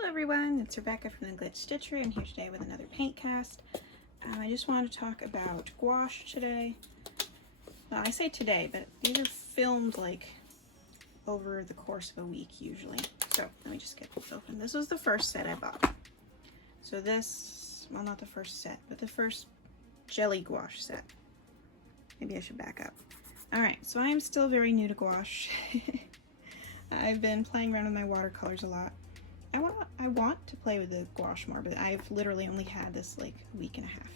Hello everyone, it's Rebecca from the Glitch Stitcher, and here today with another Paintcast. I just wanted to talk about gouache today. Well, I say today, but these are filmed like over the course of a week usually. So let me just get this open. This was the first set I bought. So this, well, not the first set, but the first jelly gouache set. Maybe I should back up. Alright, so I am still very new to gouache. I've been playing around with my watercolors a lot. I want to play with the gouache more, but I've literally only had this like a week and a half.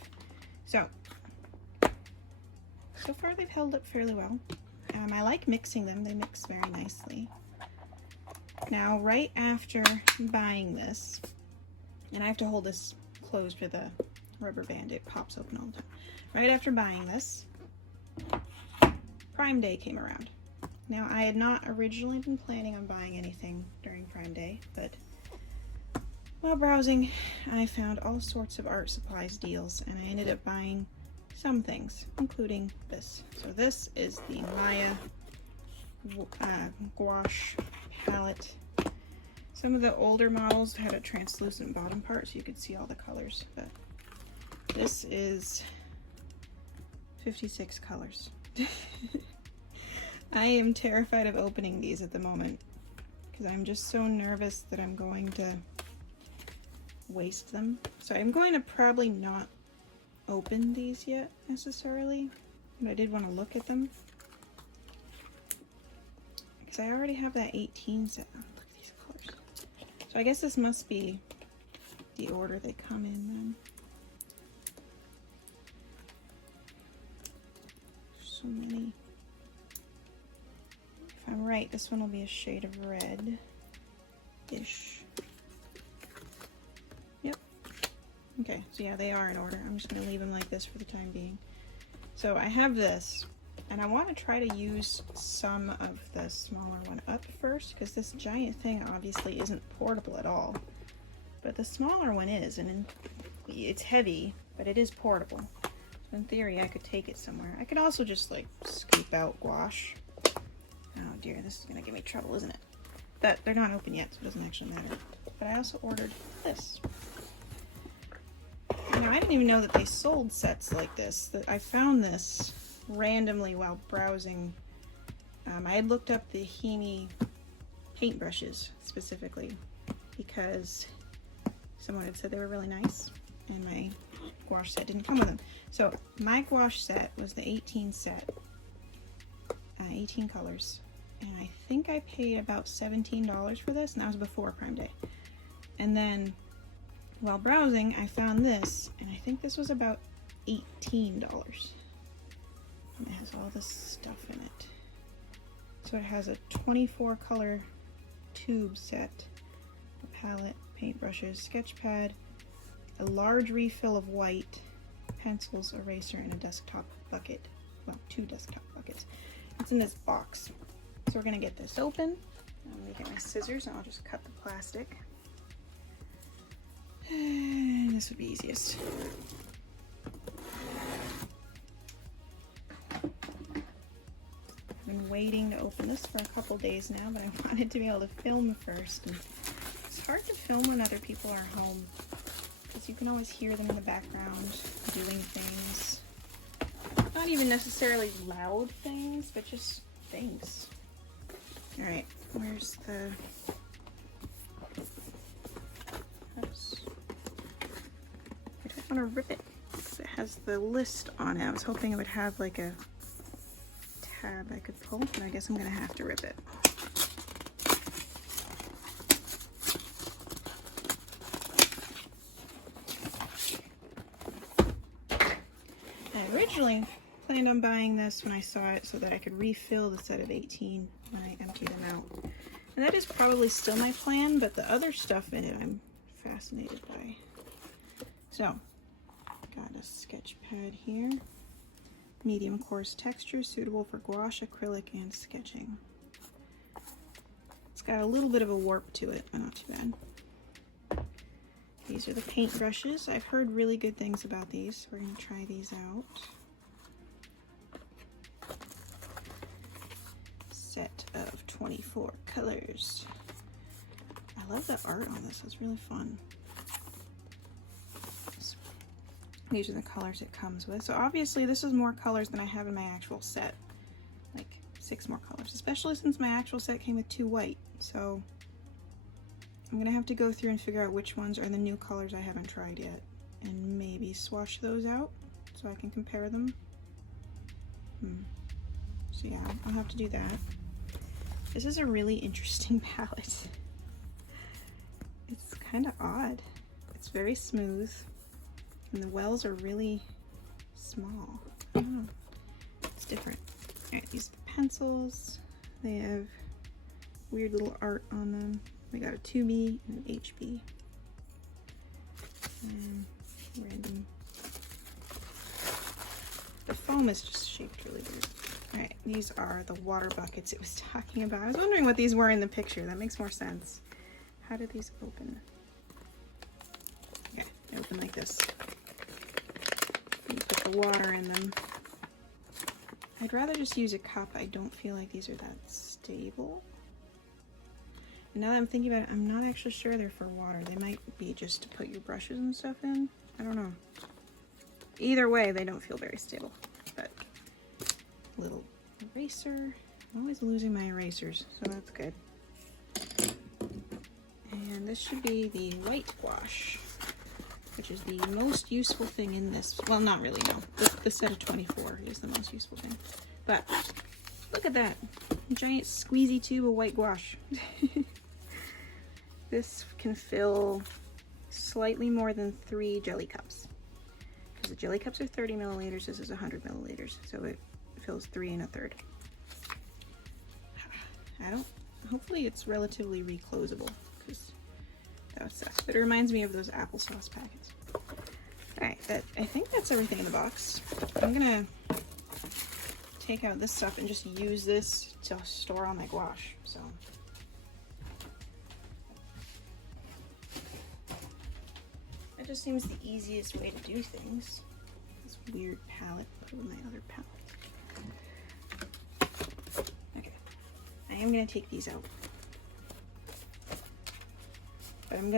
So far they've held up fairly well. I like mixing them, they mix very nicely. Now, right after buying this, and I have to hold this closed with a rubber band, it pops open all the time. Right after buying this, Prime Day came around. Now, I had not originally been planning on buying anything during Prime Day, but while browsing, I found all sorts of art supplies deals, and I ended up buying some things, including this. So this is the Miya gouache palette. Some of the older models had a translucent bottom part so you could see all the colors, but this is 56 colors. I am terrified of opening these at the moment because I'm just so nervous that I'm going to waste them. So I'm going to probably not open these yet necessarily, but I did want to look at them because I already have that 18 set. Oh, look at these colors. So I guess this must be the order they come in then. So many. If I'm right, this one will be a shade of red-ish. Yep. Okay, so yeah, they are in order. I'm just going to leave them like this for the time being. So I have this, and I want to try to use some of the smaller one up first, because this giant thing obviously isn't portable at all. But the smaller one is, and it's heavy, but it is portable. So in theory, I could take it somewhere. I could also just like scoop out gouache. Oh dear, this is gonna give me trouble, isn't it? But they're not open yet, so it doesn't actually matter. But I also ordered this. Now, I didn't even know that they sold sets like this. That I found this randomly while browsing. I had looked up the Himi paintbrushes specifically because someone had said they were really nice, and my gouache set didn't come with them. So my gouache set was the 18 set. 18 colors, and I think I paid about $17 for this, and that was before Prime Day. And then while browsing, I found this, and I think this was about $18. And it has all this stuff in it. So it has a 24 color tube set, a palette, paintbrushes, sketch pad, a large refill of white, pencils, eraser, and a desktop bucket. Well, 2 desktop buckets. It's in this box. So we're gonna get this open. I'm gonna get my scissors and I'll just cut the plastic. And this would be easiest. I've been waiting to open this for a couple days now, but I wanted to be able to film first. And it's hard to film when other people are home because you can always hear them in the background doing things. Not even necessarily loud things, but just things. Alright, where's the... Oops. I don't want to rip it because it has the list on it. I was hoping it would have like a tab I could pull, but I guess I'm going to have to rip it. I originally planned on buying this when I saw it so that I could refill the set of 18 when I empty them out. And that is probably still my plan, but the other stuff in it I'm fascinated by. So, got a sketch pad here. Medium coarse texture, suitable for gouache, acrylic, and sketching. It's got a little bit of a warp to it, but not too bad. These are the paint brushes. I've heard really good things about these, so we're going to try these out. Set of 24 colors. I love the art on this. It's really fun. These are the colors it comes with. So obviously this is more colors than I have in my actual set. Like 6 more colors, especially since my actual set came with 2 white. So I'm gonna have to go through and figure out which ones are the new colors I haven't tried yet, and maybe swatch those out so I can compare them. So yeah, I'll have to do that. This is a really interesting palette. It's kind of odd. It's very smooth, and the wells are really small. I don't know. It's different. All right, these pencils, they have weird little art on them. We got a 2B and an HB. And random. The foam is just shaped really weird. Alright, these are the water buckets it was talking about. I was wondering what these were in the picture. That makes more sense. How do these open? Okay, they open like this. You put the water in them. I'd rather just use a cup. I don't feel like these are that stable. And now that I'm thinking about it, I'm not actually sure they're for water. They might be just to put your brushes and stuff in. I don't know. Either way, they don't feel very stable. But little eraser. I'm always losing my erasers, so that's good. And this should be the white gouache, which is the most useful thing in this. Well, not really, no. The set of 24 is the most useful thing. But look at that. Giant squeezy tube of white gouache. This can fill slightly more than 3 jelly cups. Because the jelly cups are 30 milliliters, this is 100 milliliters. So it fills 3 1/3. Hopefully it's relatively reclosable, because that would suck. But it reminds me of those applesauce packets. Alright, I think that's everything in the box. I'm gonna take out this stuff and just use this to store all my gouache. So it just seems the easiest way to do things. This weird palette, put it with my other palette. Okay, I am gonna take these out. But I'm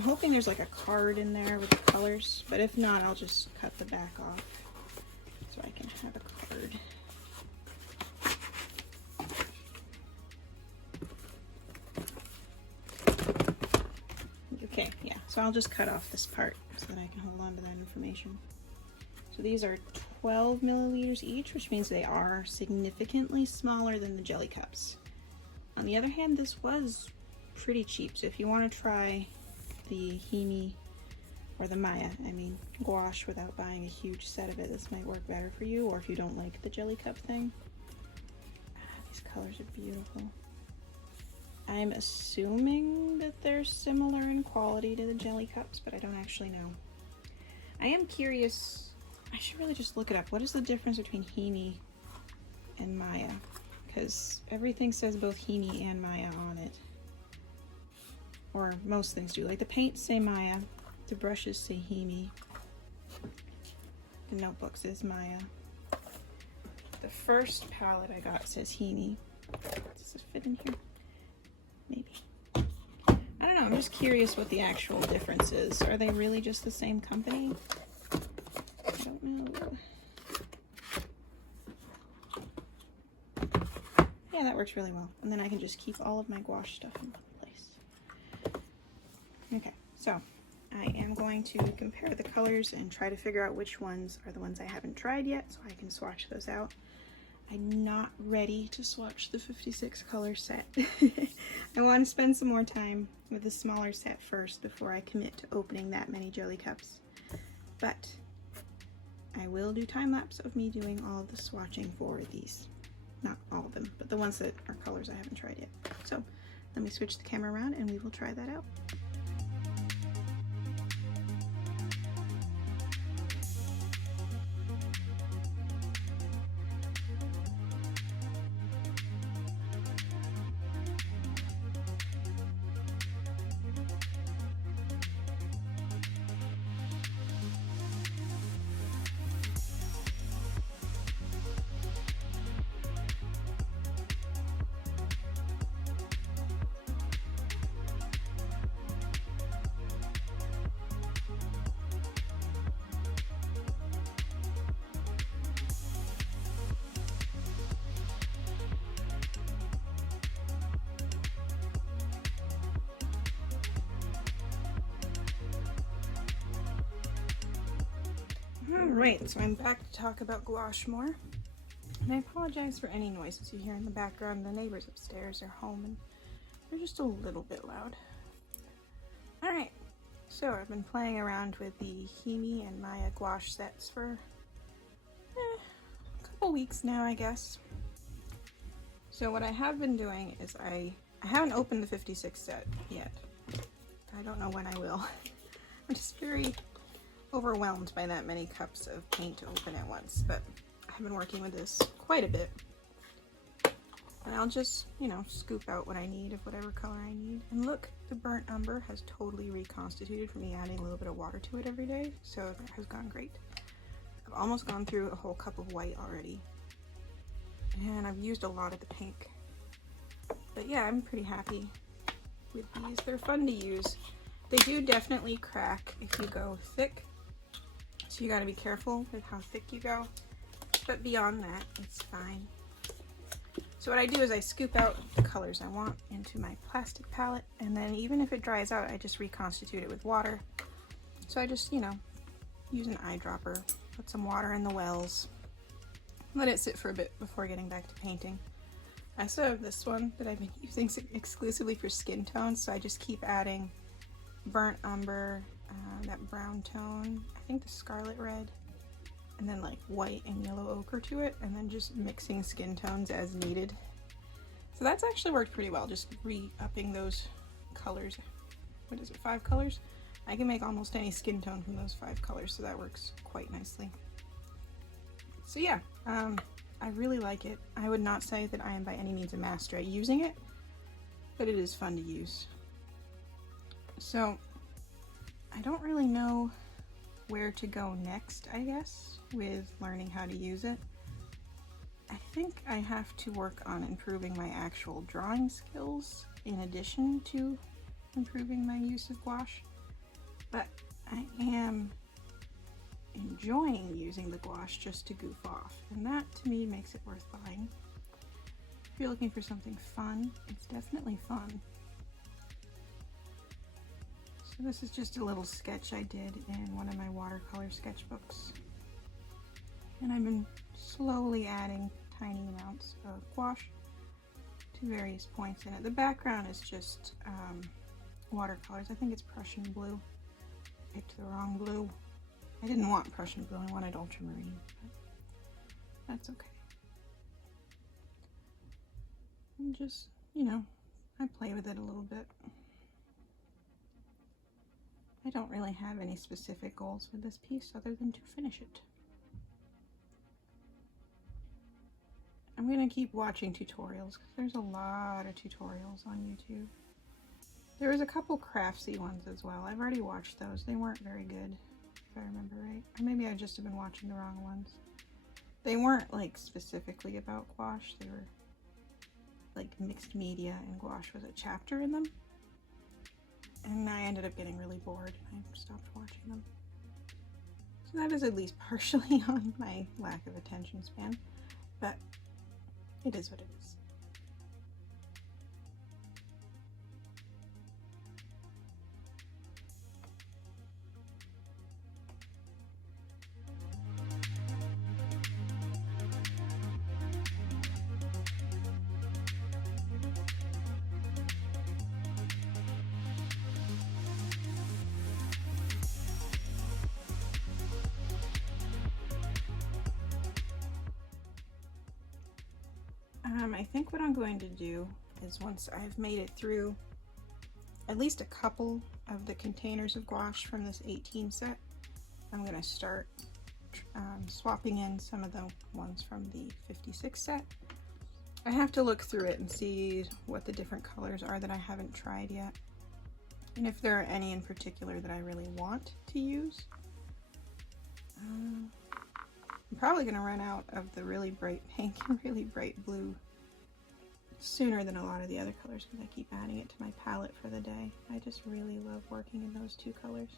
hoping there's like a card in there with the colors, but if not, I'll just cut the back off so I can have a card. Okay, yeah, so I'll just cut off this part so that I can hold on to that information. So these are 12 milliliters each, which means they are significantly smaller than the jelly cups. On the other hand, this was pretty cheap, so if you want to try the Himi or the Miya, I mean gouache, without buying a huge set of it, this might work better for you, or if you don't like the jelly cup thing. These colors are beautiful. I'm assuming that they're similar in quality to the jelly cups, but I don't actually know. I am curious, I should really just look it up. What is the difference between Himi and Miya? Because everything says both Himi and Miya on it. Or most things do. Like the paints say Miya, the brushes say Himi, the notebook says Miya. The first palette I got says Himi. Does this fit in here? Maybe. I don't know, I'm just curious what the actual difference is. Are they really just the same company? I don't know. Yeah, that works really well. And then I can just keep all of my gouache stuff in one place. Okay, so I am going to compare the colors and try to figure out which ones are the ones I haven't tried yet so I can swatch those out. I'm not ready to swatch the 56 color set. I want to spend some more time with the smaller set first before I commit to opening that many jelly cups. But I will do time lapse of me doing all of the swatching for these. Not all of them, but the ones that are colors I haven't tried yet. So let me switch the camera around and we will try that out. Alright, so I'm back to talk about gouache more. And I apologize for any noises you hear in the background. The neighbors upstairs are home and they're just a little bit loud. Alright, so I've been playing around with the Himi and Miya gouache sets for a couple weeks now, I guess. So what I have been doing is I haven't opened the 56 set yet. I don't know when I will. I'm just very overwhelmed by that many cups of paint to open at once, but I've been working with this quite a bit. And I'll just, scoop out what I need of whatever color I need. And look, the burnt umber has totally reconstituted from me adding a little bit of water to it every day, so that has gone great. I've almost gone through a whole cup of white already. And I've used a lot of the pink. But yeah, I'm pretty happy with these. They're fun to use. They do definitely crack if you go thick. So you gotta be careful with how thick you go. But beyond that, it's fine. So what I do is I scoop out the colors I want into my plastic palette, and then even if it dries out, I just reconstitute it with water. So I just, use an eyedropper, put some water in the wells, let it sit for a bit before getting back to painting. I also have this one that I've been using exclusively for skin tones, so I just keep adding burnt umber, that brown tone, I think the scarlet red, and then like white and yellow ochre to it, and then just mixing skin tones as needed. So that's actually worked pretty well, just re-upping those colors. What is it, 5 colors? I can make almost any skin tone from those 5 colors, so that works quite nicely. So yeah, I really like it. I would not say that I am by any means a master at using it, but it is fun to use. So I don't really know where to go next, I guess, with learning how to use it. I think I have to work on improving my actual drawing skills in addition to improving my use of gouache, but I am enjoying using the gouache just to goof off, and that to me makes it worth buying. If you're looking for something fun, it's definitely fun. So this is just a little sketch I did in one of my watercolor sketchbooks, and I've been slowly adding tiny amounts of gouache to various points in it. The background is just watercolors. I think it's Prussian blue. Picked the wrong blue. I didn't want Prussian blue, I wanted ultramarine, but that's okay. And just, I play with it a little bit. I don't really have any specific goals with this piece other than to finish it. I'm going to keep watching tutorials because there's a lot of tutorials on YouTube. There was a couple craftsy ones as well. I've already watched those. They weren't very good, if I remember right. Or maybe I just have been watching the wrong ones. They weren't like specifically about gouache. They were like mixed media, and gouache was a chapter in them. And I ended up getting really bored and I stopped watching them. So that is at least partially on my lack of attention span, but it is what it is. I think what I'm going to do is once I've made it through at least a couple of the containers of gouache from this 18 set, I'm going to start swapping in some of the ones from the 56 set. I have to look through it and see what the different colors are that I haven't tried yet, and if there are any in particular that I really want to use. I'm probably going to run out of the really bright pink and really bright blue sooner than a lot of the other colors because I keep adding it to my palette for the day. I just really love working in those 2 colors.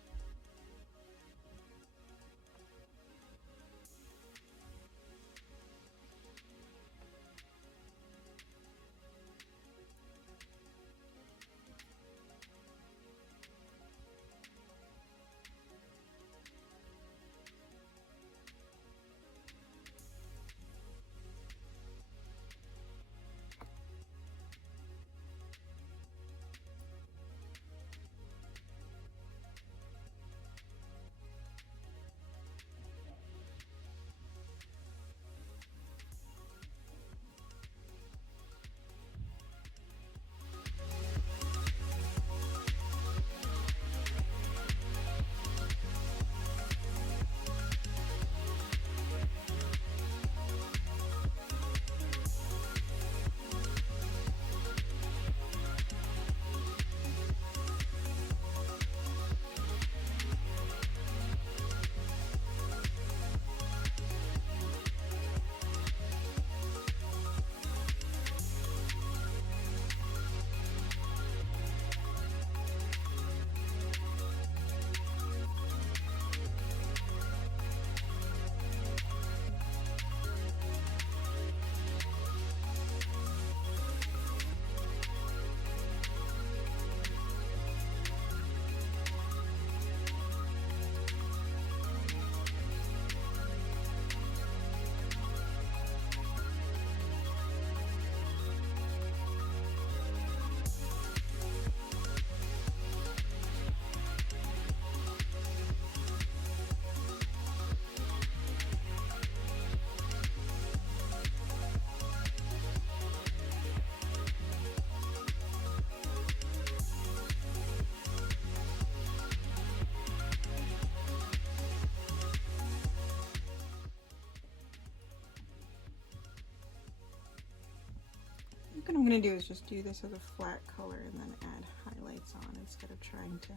think what I'm going to do is just do this as a flat color and then add highlights on instead of trying to,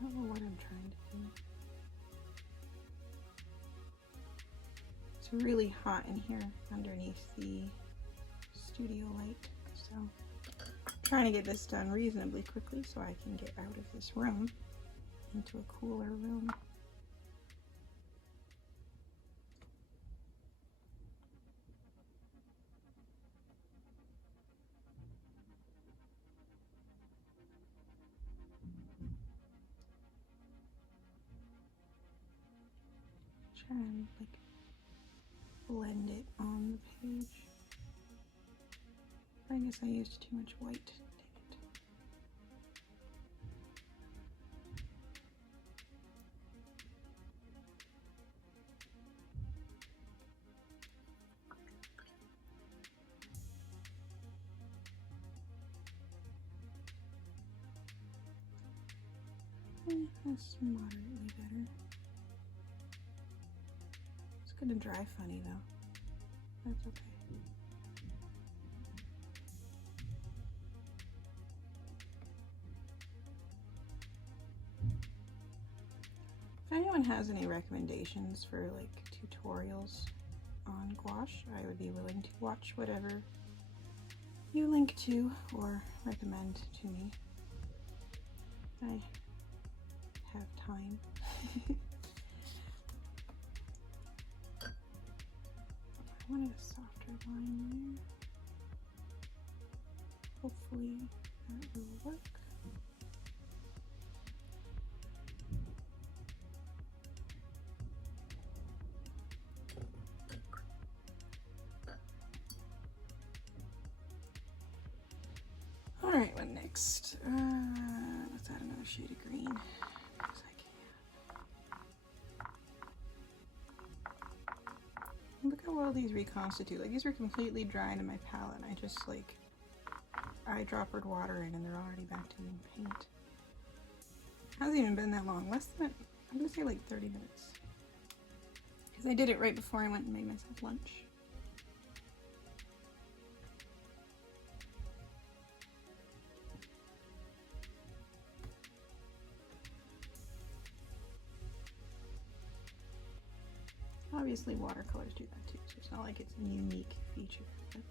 I don't know what I'm trying to do. It's really hot in here underneath the studio light, so I'm trying to get this done reasonably quickly so I can get out of this room into a cooler room. Try and like blend it on the page. I guess I used too much white. Dang it. That's moderately better. It's gonna dry funny though. That's okay. If anyone has any recommendations for like tutorials on gouache, I would be willing to watch whatever you link to or recommend to me. I have time. I wanted a softer line there. Hopefully that will work. Alright, what next? Let's add another shade of green. Because I can. Look how well these reconstitute. Like, these were completely dry in my palette, and I just, like, eyedroppered water in, and they're already back to being paint. Hasn't even been that long. Less than, I'm gonna say like 30 minutes. Because I did it right before I went and made myself lunch. Obviously watercolors do that too, so it's not like it's a unique feature. But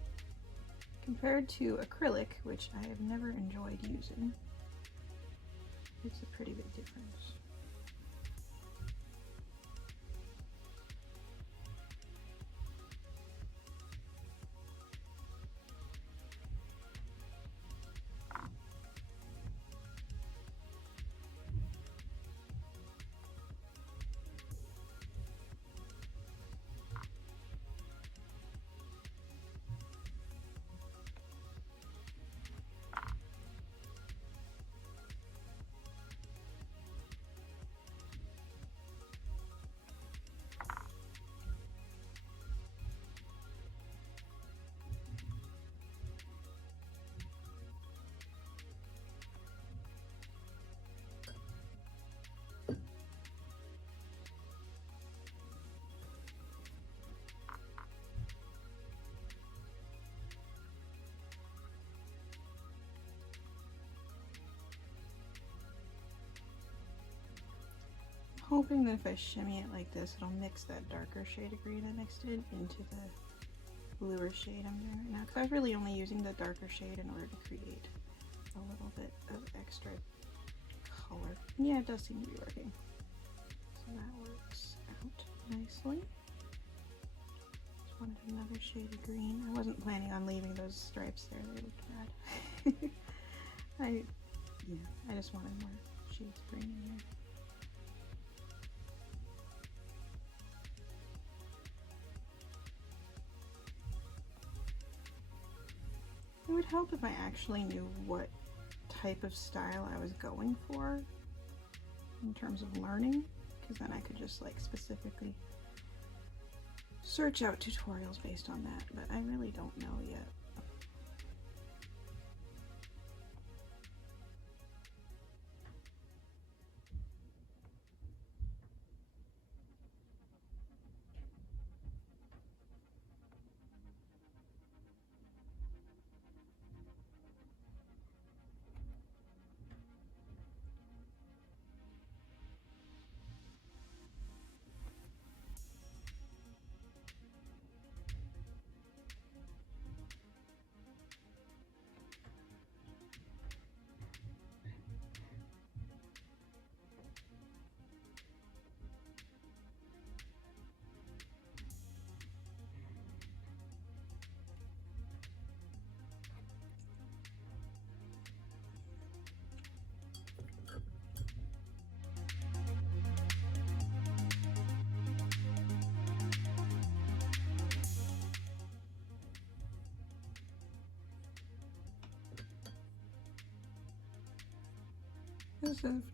compared to acrylic, which I have never enjoyed using, it's a pretty big difference. Hoping that if I shimmy it like this, it'll mix that darker shade of green I mixed it into the bluer shade I'm doing right now. Because I was really only using the darker shade in order to create a little bit of extra color. And yeah, it does seem to be working. So that works out nicely. Just wanted another shade of green. I wasn't planning on leaving those stripes there. They looked bad. I just wanted more shades of green in there. It would help if I actually knew what type of style I was going for in terms of learning, because then I could just like specifically search out tutorials based on that, but I really don't know yet.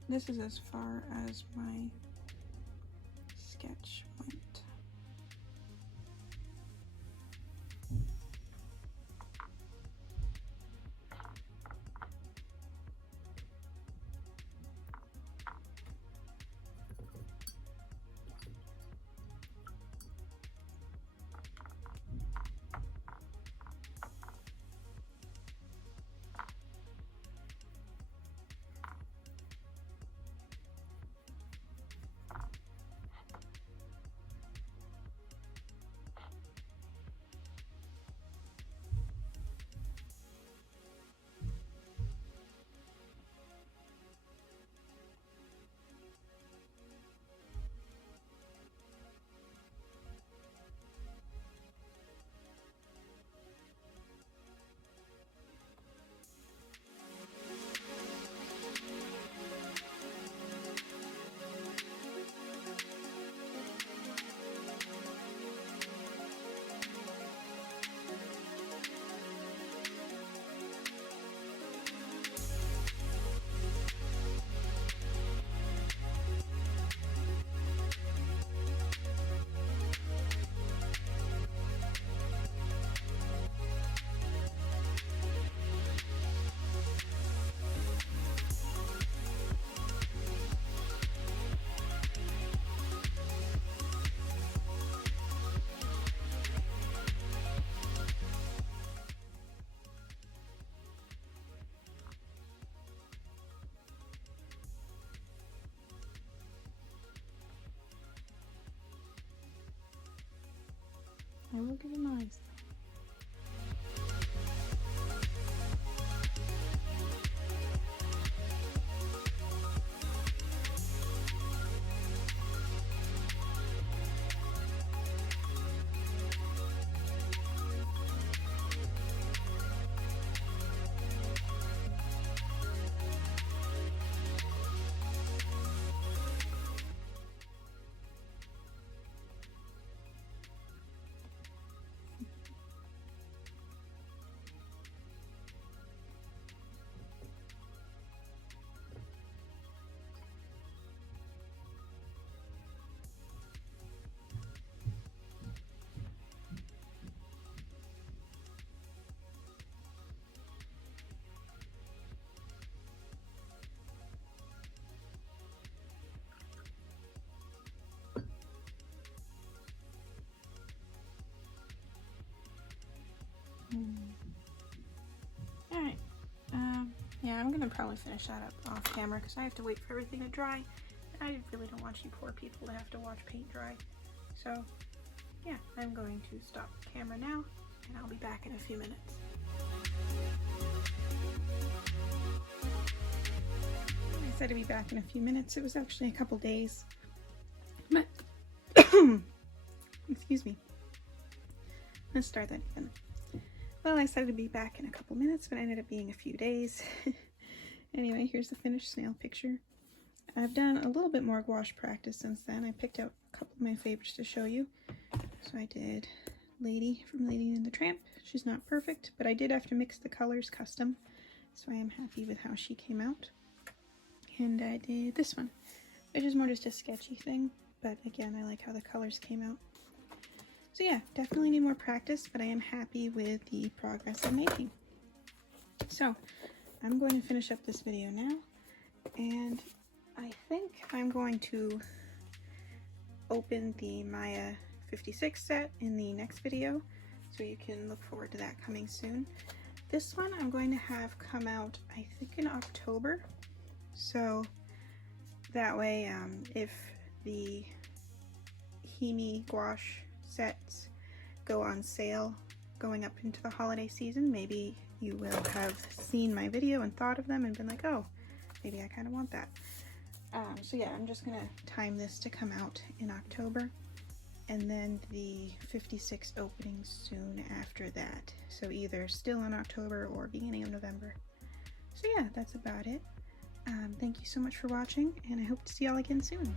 This is as far as my sketch went. I will give him eyes. Alright, yeah, I'm gonna probably finish that up off camera because I have to wait for everything to dry. I really don't want you poor people to have to watch paint dry. So, yeah, I'm going to stop the camera now and I'll be back in a few minutes. I said to be back in a few minutes. It was actually a couple days. But, excuse me. Let's start that again. Well, I said to be back in a couple minutes, but it ended up being a few days. Anyway, here's the finished snail picture. I've done a little bit more gouache practice since then. I picked out a couple of my favorites to show you. So I did Lady from Lady and the Tramp. She's not perfect, but I did have to mix the colors custom. So I am happy with how she came out. And I did this one, which is more just a sketchy thing. But again, I like how the colors came out. So yeah, definitely need more practice, but I am happy with the progress I'm making. So I'm going to finish up this video now, and I think I'm going to open the Miya 56 set in the next video, so you can look forward to that coming soon. This one I'm going to have come out, I think, in October, so that way if the Himi gouache sets go on sale going up into the holiday season, maybe you will have seen my video and thought of them and been like, oh, maybe I kind of want that. So yeah, I'm just gonna time this to come out in October, and then the 56 opening soon after that, so either still in October or beginning of November. So yeah, that's about it. Thank you so much for watching, and I hope to see y'all again soon.